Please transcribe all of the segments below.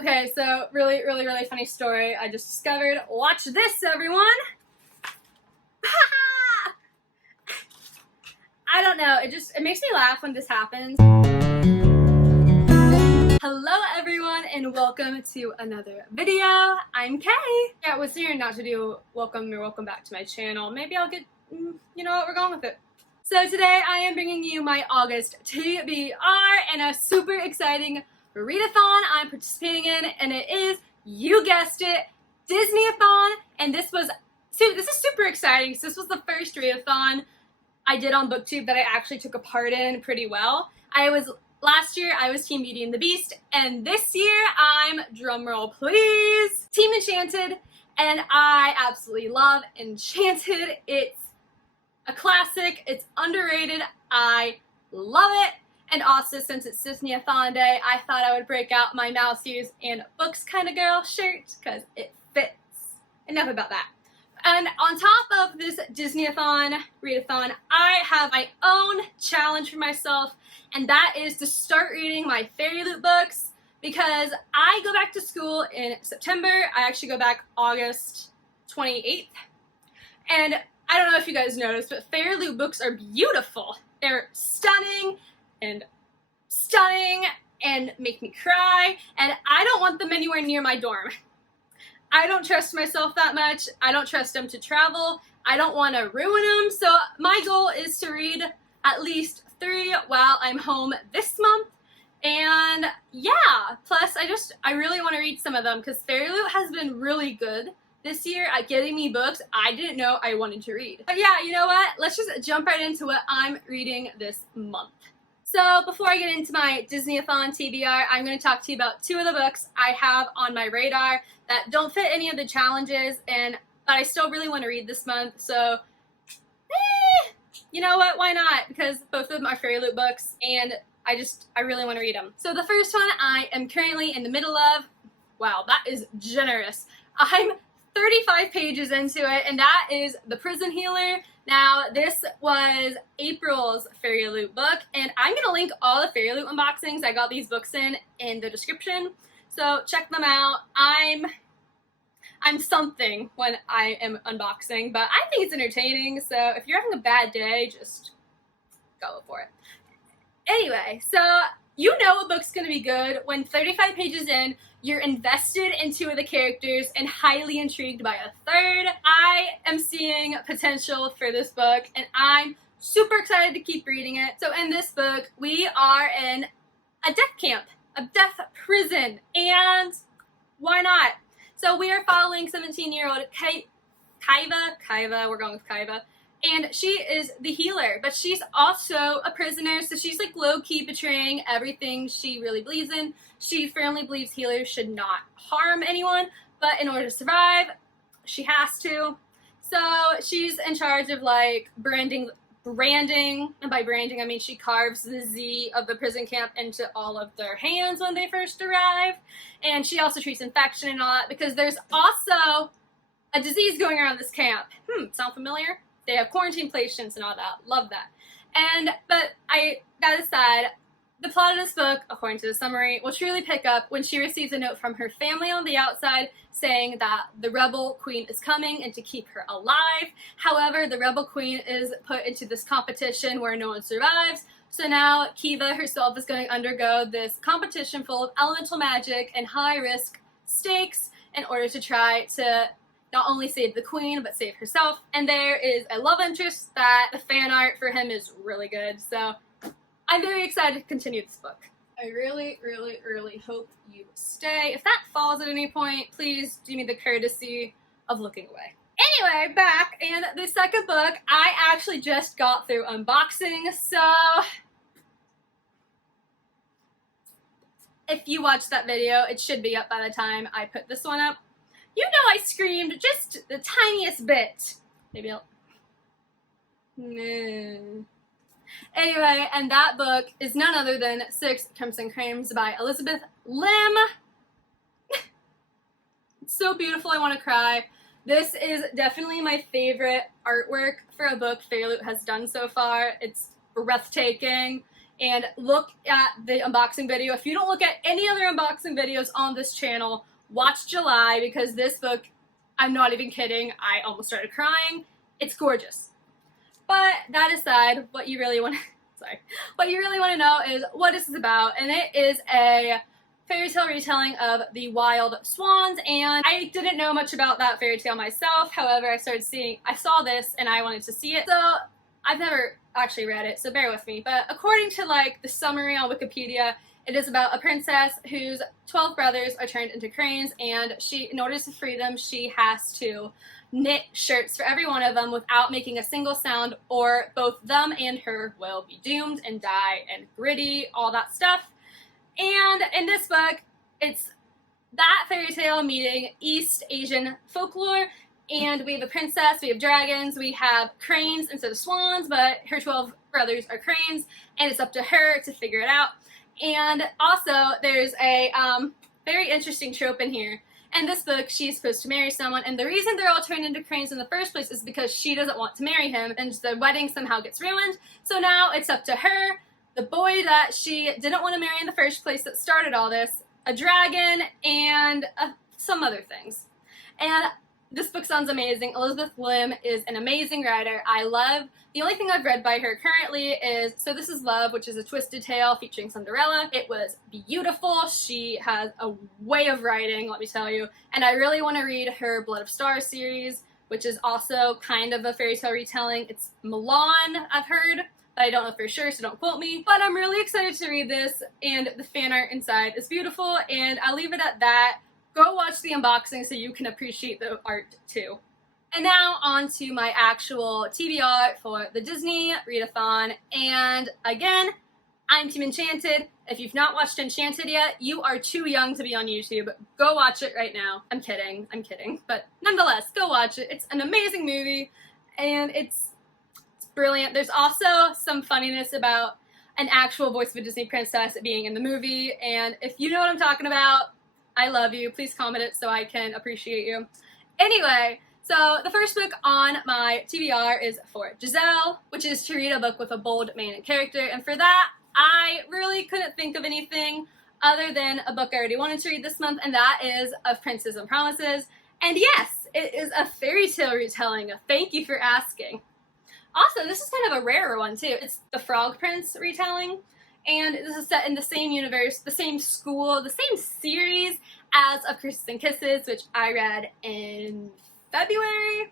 Okay, so really funny story I just discovered. Watch this, everyone! I don't know, it makes me laugh when this happens. Hello everyone and welcome to another video. I'm Kay. Yeah, it was here not to do welcome back to my channel. Maybe I'll get, you know what, we're going with it. So today I am bringing you my August TBR and a super exciting readathon I'm participating in, and it is, you guessed it, DISNEY-A-THON, and this is super exciting. So this was the first readathon I did on BookTube that I actually took a part in pretty well. Last year I was Team Beauty and the Beast, and this year I'm, drumroll please, Team Enchanted, and I absolutely love Enchanted. It's a classic, it's underrated, I love it. And also, since it's DISNEY-A-THON day, I thought I would break out my Mouseies and Books Kinda Girl shirt, because it fits. Enough about that. And on top of this DISNEY-A-THON, readathon, I have my own challenge for myself, and that is to start reading my FAIRYLOOT books, because I go back to school in September. I actually go back August 28th. And I don't know if you guys noticed, but FAIRYLOOT books are beautiful. They're stunning and make me cry, and I don't want them anywhere near my dorm. I don't trust myself that much. I don't trust them to travel. I don't want to ruin them, so my goal is to read at least 3 while I'm home this month. And yeah, plus I really want to read some of them, because FAIRYLOOT has been really good this year at getting me books I didn't know I wanted to read. But yeah, you know what? Let's just jump right into what I'm reading this month. So before I get into my DISNEY-A-THON TBR, I'm going to talk to you about 2 of the books I have on my radar that don't fit any of the challenges, but I still really want to read this month. So, you know what? Why not? Because both of them are FAIRYLOOT books, and I really want to read them. So the first one I am currently in the middle of. Wow, that is generous. I'm 35 pages into it, and that is The Prison Healer. Now, this was April's FAIRYLOOT book, and I'm going to link all the FAIRYLOOT unboxings I got these books in the description, so check them out. I'm something when I am unboxing, but I think it's entertaining, so if you're having a bad day, just go for it. Anyway, so you know a book's going to be good when 35 pages in, you're invested in 2 of the characters and highly intrigued by a third. I am seeing potential for this book, and I'm super excited to keep reading it. So in this book, we are in a death camp, a death prison, and why not? So we are following 17-year-old Kaiva, we're going with Kaiva, and she is the healer, but she's also a prisoner, so she's like low-key betraying everything she really believes in. She firmly believes healers should not harm anyone, but in order to survive, she has to. So she's in charge of like branding, and by branding I mean she carves the Z of the prison camp into all of their hands when they first arrive, and she also treats infection and all that, because there's also a disease going around this camp. Sound familiar? They have quarantine patients and all that. Love that. But that aside, the plot of this book, according to the summary, will truly pick up when she receives a note from her family on the outside saying that the rebel queen is coming and to keep her alive. However, the rebel queen is put into this competition where no one survives. So now Kiva herself is going to undergo this competition full of elemental magic and high-risk stakes in order to try to not only save the queen, but save herself. And there is a love interest that the fan art for him is really good. So I'm very excited to continue this book. I really hope you stay. If that falls at any point, please do me the courtesy of looking away. Anyway, back in the second book, I actually just got through unboxing, so if you watched that video, it should be up by the time I put this one up. You know I screamed just the tiniest bit. Maybe I'll... Anyway, and that book is none other than 6 Crimson Creams by Elizabeth Lim. It's so beautiful, I want to cry. This is definitely my favorite artwork for a book FAIRYLOOT has done so far. It's breathtaking, and look at the unboxing video. If you don't look at any other unboxing videos on this channel, watch July, because this book, I'm not even kidding, I almost started crying. It's gorgeous. But that aside, what you really want to know is what this is about, and it is a fairy tale retelling of the Wild Swans, and I didn't know much about that fairy tale myself. However, I saw this and I wanted to see it. So I've never actually read it, so bear with me. But according to like the summary on Wikipedia, it is about a princess whose 12 brothers are turned into cranes, and in order to free them, she has to knit shirts for every one of them without making a single sound, or both them and her will be doomed and die and gritty, all that stuff. And in this book, it's that fairy tale meeting East Asian folklore, and we have a princess, we have dragons, we have cranes instead of swans, but her 12 brothers are cranes, and it's up to her to figure it out. And also, there's a very interesting trope in here. In this book, she's supposed to marry someone, and the reason they're all turned into cranes in the first place is because she doesn't want to marry him, and the wedding somehow gets ruined. So now it's up to her, the boy that she didn't want to marry in the first place that started all this, a dragon, and some other things. And this book sounds amazing. Elizabeth Lim is an amazing writer. The only thing I've read by her currently is So This Is Love, which is a twisted tale featuring Cinderella. It was beautiful. She has a way of writing, let me tell you. And I really want to read her Blood of Stars series, which is also kind of a fairy tale retelling. It's Milan, I've heard, but I don't know for sure, so don't quote me. But I'm really excited to read this, and the fan art inside is beautiful, and I'll leave it at that. Go watch the unboxing so you can appreciate the art too. And now on to my actual TBR for the Disney Readathon. And again, I'm Team Enchanted. If you've not watched Enchanted yet, you are too young to be on YouTube. Go watch it right now. I'm kidding. But nonetheless, go watch it. It's an amazing movie, and it's brilliant. There's also some funniness about an actual voice of a Disney princess being in the movie, and if you know what I'm talking about, I love you. Please comment it so I can appreciate you. Anyway, so the first book on my TBR is for Giselle, which is to read a book with a bold main character. And for that, I really couldn't think of anything other than a book I already wanted to read this month, and that is Of Princes and Promises. And yes, it is a fairy tale retelling. Thank you for asking. Also, this is kind of a rarer one too. It's the Frog Prince retelling. And this is set in the same universe, the same school, the same series as Of Curses and Kisses, which I read in February.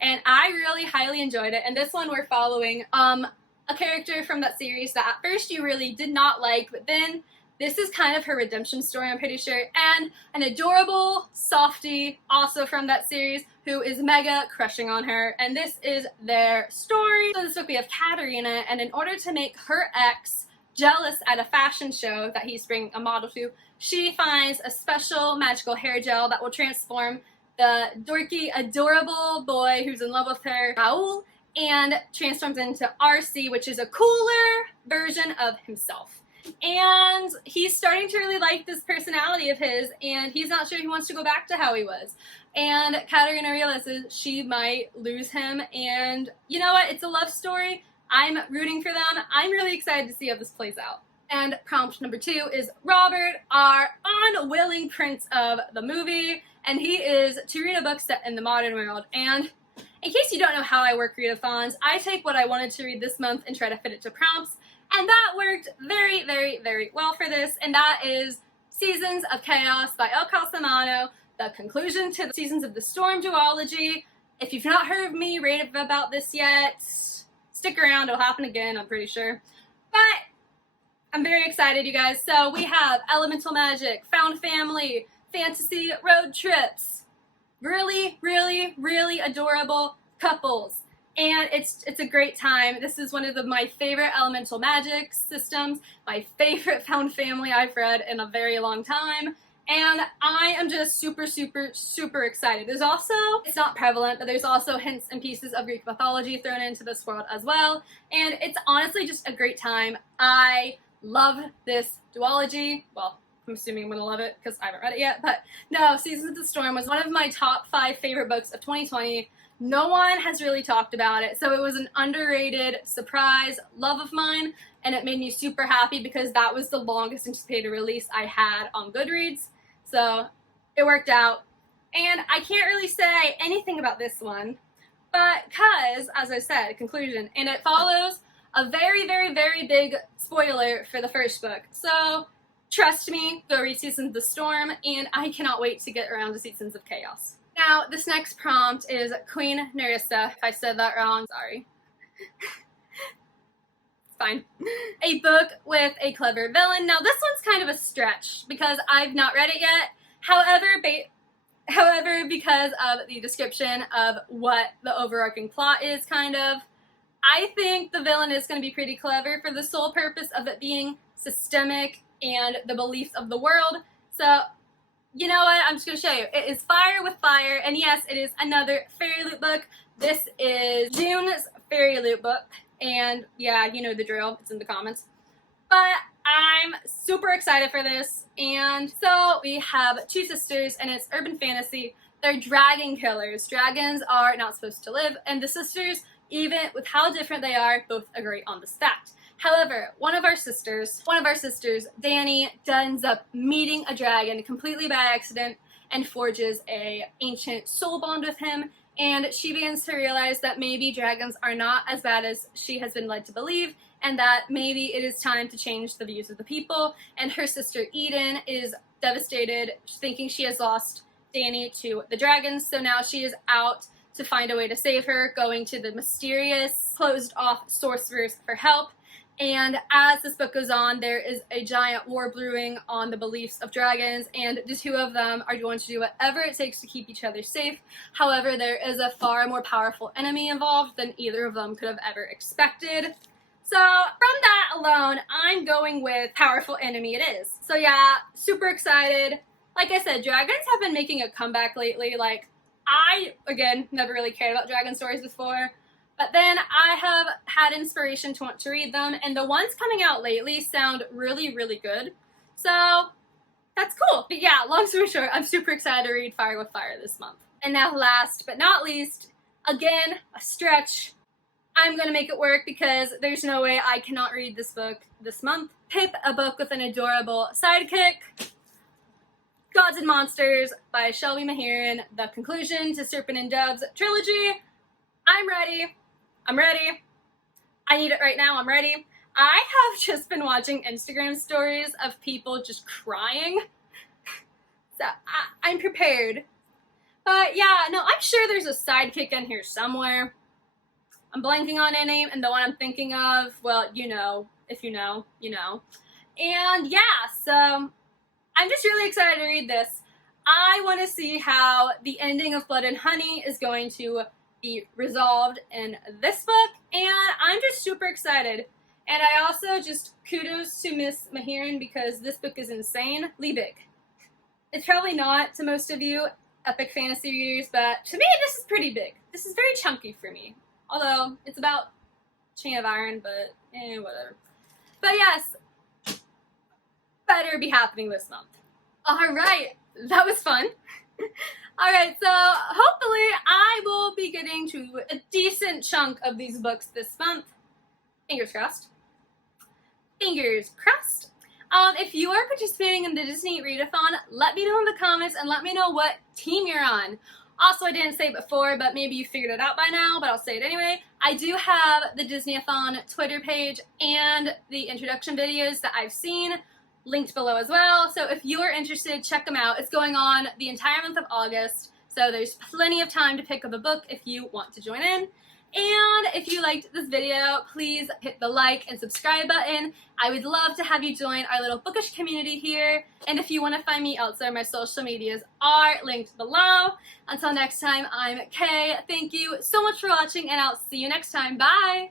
And I really highly enjoyed it. And this one we're following a character from that series that at first you really did not like, but then this is kind of her redemption story, I'm pretty sure. And an adorable softie also from that series who is mega crushing on her. And this is their story. So in this book we have Katerina, and in order to make her ex jealous at a fashion show that he's bringing a model to, she finds a special magical hair gel that will transform the dorky, adorable boy who's in love with her, Raoul, and transforms into RC, which is a cooler version of himself. And he's starting to really like this personality of his, and he's not sure he wants to go back to how he was. And Katerina realizes she might lose him, and you know what? It's a love story. I'm rooting for them. I'm really excited to see how this plays out. And prompt number 2 is Robert, our unwilling prince of the movie, and he is to read a book set in the modern world. And in case you don't know how I work readathons, I take what I wanted to read this month and try to fit it to prompts, and that worked very, very, very well for this, and that is Seasons of Chaos by El Calsamano, the conclusion to the Seasons of the Storm duology. If you've not heard me rave about this yet, stick around, it'll happen again, I'm pretty sure. But I'm very excited, you guys. So we have elemental magic, found family, fantasy road trips, really, really, really adorable couples. And it's a great time. This is one of my favorite elemental magic systems, my favorite found family I've read in a very long time. And I am just super, super, super excited. There's also, it's not prevalent, but there's also hints and pieces of Greek mythology thrown into this world as well. And it's honestly just a great time. I love this duology. Well, I'm assuming I'm gonna love it because I haven't read it yet. But no, Seasons of the Storm was one of my top 5 favorite books of 2020. No one has really talked about it, so it was an underrated surprise love of mine, and it made me super happy because that was the longest anticipated release I had on Goodreads. So it worked out. And I can't really say anything about this one, but because, as I said, conclusion, and it follows a very, very, very big spoiler for the first book. So trust me, go read Seasons of the Storm, and I cannot wait to get around to Seasons of Chaos. Now, this next prompt is Queen Nerissa. If I said that wrong, sorry. It's fine. A book with a clever villain. Now, this one's kind of a stretch because I've not read it yet. However, because of the description of what the overarching plot is, kind of, I think the villain is going to be pretty clever for the sole purpose of it being systemic and the beliefs of the world. So, you know what? I'm just going to show you. It is Fire with Fire, and yes, it is another FAIRYLOOT book. This is June's FAIRYLOOT book, and yeah, you know the drill. It's in the comments. But I'm super excited for this, and so we have 2 sisters, and it's urban fantasy. They're dragon killers. Dragons are not supposed to live, and the sisters, even with how different they are, both agree on this fact. However, one of our sisters, Dani, ends up meeting a dragon completely by accident and forges an ancient soul bond with him, and she begins to realize that maybe dragons are not as bad as she has been led to believe, and that maybe it is time to change the views of the people. And her sister Eden is devastated, thinking she has lost Dani to the dragons, so now she is out to find a way to save her, going to the mysterious, closed-off sorcerers for help. And as this book goes on, there is a giant war brewing on the beliefs of dragons, and the 2 of them are going to do whatever it takes to keep each other safe. However, there is a far more powerful enemy involved than either of them could have ever expected. So from that alone, I'm going with powerful enemy it is. So yeah, super excited. Like I said, dragons have been making a comeback lately. Like, I, again, never really cared about dragon stories before. But then I have had inspiration to want to read them, and the ones coming out lately sound really, really good. So that's cool. But yeah, long story short, I'm super excited to read Fire with Fire this month. And now last but not least, again, a stretch. I'm going to make it work because there's no way I cannot read this book this month. Pip, a book with an adorable sidekick. Gods and Monsters by Shelby Maheron, the conclusion to Serpent and Doves trilogy. I'm ready. I'm ready. I need it right now. I'm ready. I have just been watching Instagram stories of people just crying. So I'm prepared. But yeah, no, I'm sure there's a sidekick in here somewhere. I'm blanking on a name, and the one I'm thinking of, well, you know, if you know, you know. And yeah, so I'm just really excited to read this. I want to see how the ending of Blood and Honey is going to be resolved in this book, and I'm just super excited. And I also just kudos to Miss Maheron because this book is insanely big. It's probably not to most of you epic fantasy readers, but to me this is pretty big. This is very chunky for me. Although it's about Chain of Iron, but whatever. But yes, better be happening this month. Alright, that was fun. Alright, so hopefully I will be getting to a decent chunk of these books this month. Fingers crossed. Fingers crossed. If you are participating in the Disney Readathon, let me know in the comments and let me know what team you're on. Also, I didn't say it before, but maybe you figured it out by now, but I'll say it anyway. I do have the Disney-A-THON Twitter page and the introduction videos that I've seen linked below as well. So if you are interested, check them out. It's going on the entire month of August, so there's plenty of time to pick up a book if you want to join in. And if you liked this video, please hit the like and subscribe button. I would love to have you join our little bookish community here. And if you want to find me elsewhere, my social medias are linked below. Until next time, I'm Kay. Thank you so much for watching, and I'll see you next time. Bye!